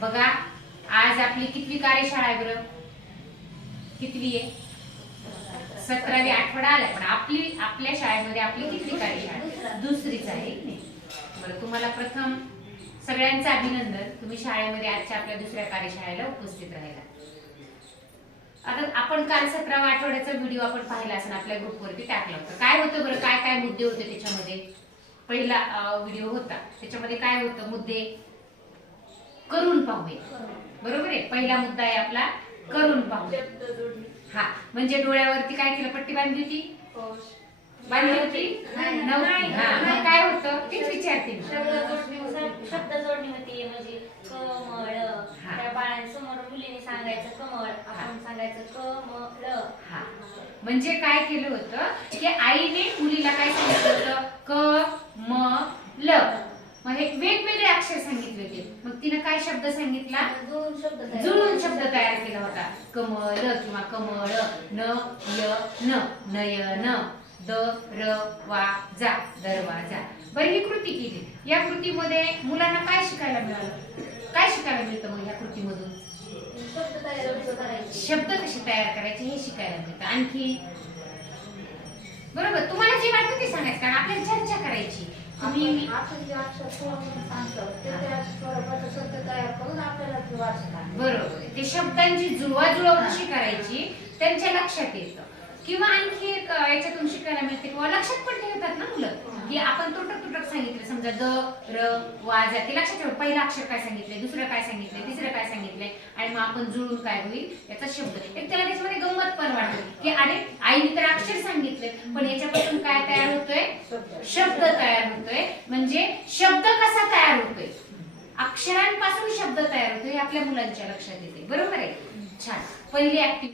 बघा आज आपली कितवी कार्यशाळा आहे बरं? कितवी आहे? 17वी आठवडा आलाय, पण आपल्या शाळेमध्ये आपली कितवी कार्यशाळा? दुसरीच आहे नाही. बरं, तुम्हाला प्रथम सगळ्यांचं अभिनंदन. तुम्ही शाळेमध्ये आजच्या आपल्या दुसऱ्या कार्यशाळेला उपस्थित राहिला. आता आपण काल 17व्या आठवड्याचा व्हिडिओ आपण पाहिला असेल, आपल्या ग्रुपवरती टाकला होता. काय होतं बरं, काय काय मुद्दे होते त्याच्यामध्ये? पहिला व्हिडिओ होता त्याच्यामध्ये काय होतं मुद्दे? करून पाहूया. बरोबर आहे. पहिला मुद्दा आहे आपला करून पाहूया. हा, म्हणजे डोळ्यावरती काय केलं? पट्टी बांधली होती? बांधली होती नव्हती. हा, मग काय होतं तेच विचारते. शब्द जोडणी होती, म्हणजे कमळ. त्या बाळांसमोर मुलीने सांगायचं कमळ, आपण सांगायचं कमळ. हा, म्हणजे काय केलं होतं की आईने मुलीला काय सांगितलं होतं? क म ल. मग हे वेगवेगळे अक्षर सांगितले होते. मग तिने काय शब्द सांगितला? जुळून शब्द तयार केला होता. कमळ किंवा कमळ, न य न, नयन, दरवाजा, दरवाजा. बरं, ही कृती केली. या कृतीमध्ये मुलांना काय शिकायला मिळालं? काय शिकायला मिळतं मग या कृतीमधून? शब्द कसे तयार करायचे हे शिकायला मिळतं. आणखी बरोबर, तुम्हाला जे वाटतं ते सांगायचं, कारण आपल्याला चर्चा करायची. बरोबर, ते शब्दांची जुळवाजुळव कशी करायची त्यांच्या लक्षात येतं. किंवा आणखी एक याच्यातून शिकायला मिळते किंवा लक्षात पण ठेवतात ना मुलं, की आपण तुटक तुटक सांगितलं, समजा द र वा जा, ते लक्षात ठेव. पहिलं अक्षर काय सांगितलंय, दुसरं काय सांगितलंय, तिसरं काय सांगितलंय, आणि मग आपण जुळून काय होईल याचा शब्द. एक त्याला त्याच्यामध्ये गंमत पण वाटते की अरे आईने तर अक्षर सांगितले, पण याच्यापासून काय तयार होतोय? शब्द तयार होतोय. म्हणजे शब्द कसा तयार होतोय? अक्षरांपासून शब्द तयार होतोय हे आपल्या मुलांच्या लक्षात येते. बरोबर आहे. छान. पहिली ऍक्टिव्हिटी